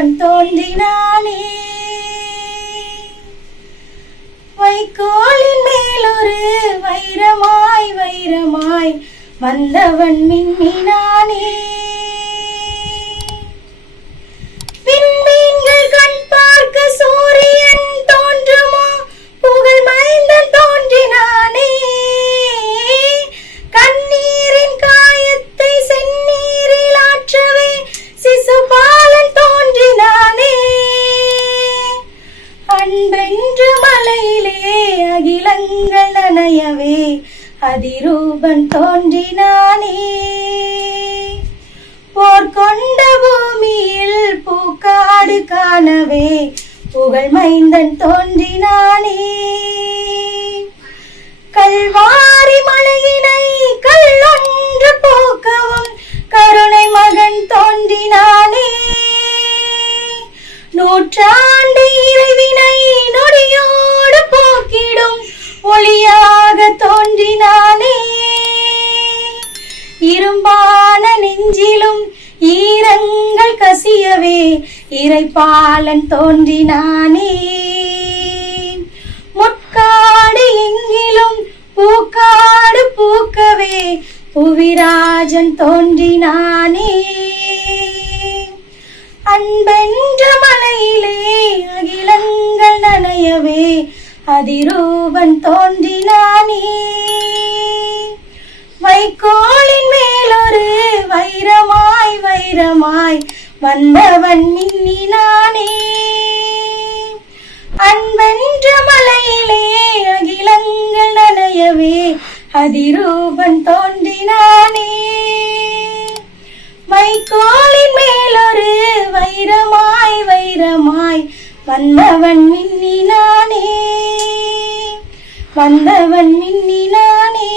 அதிரூபன் தோன்றினானே. வைக்கோலின் மேலொரு வைரமாய் வைரமாய் வந்தவன் மின்னினானே. விண்மீன்கள் கண் பார்க்க சூரியன் தோன்றுமோ, புகழ் மைந்தன் தோன்றினானே. கண்ணீரின் காயத்தை செந்நீரில் ஆற்றவே சிசுபாலன் தோன்றினானே. அன்பென்ற மலையிலே அகிலங்கள் நனையவே அதிரூபன் தோன்றினானே. போர் கொண்ட பூமியில் பூக்காடு காணவே புகழ் மைந்தன் தோன்றினானே. கல்வாரி மலையினை கல்லொன்று போக்கவும் கருணை மகன் தோன்றினானே. நூற்றாண்டு இறைவினை நொடியோடு போக்கிடும் ஒளியாக தோன்றினானே. இரும்பான நெஞ்சிலும் ஈரங்கள் கசியவே இறைப்பாலன் தோன்றினானே. முட்காடு எங்கிலும் பூக்காடு பூக்கவே புவிராஜன் தோன்றினானே. அன்பென்ற மலையிலே அகிலங்கள் நனையவே அதிரூபன் தோன்றினானே. வைக்கோலின் மேலொரு வைரமாய் வைரமாய் வந்தவன் மின்னினானே. அன்பென்ற மலையிலே அகிலங்கள் நனையவே அதிரூபன் தோன்றினானே. வைக்கோலின் மேலொரு வைரமாய் வைரமாய் வந்தவன் மின்னினானே. வந்தவன் மின்னினானே.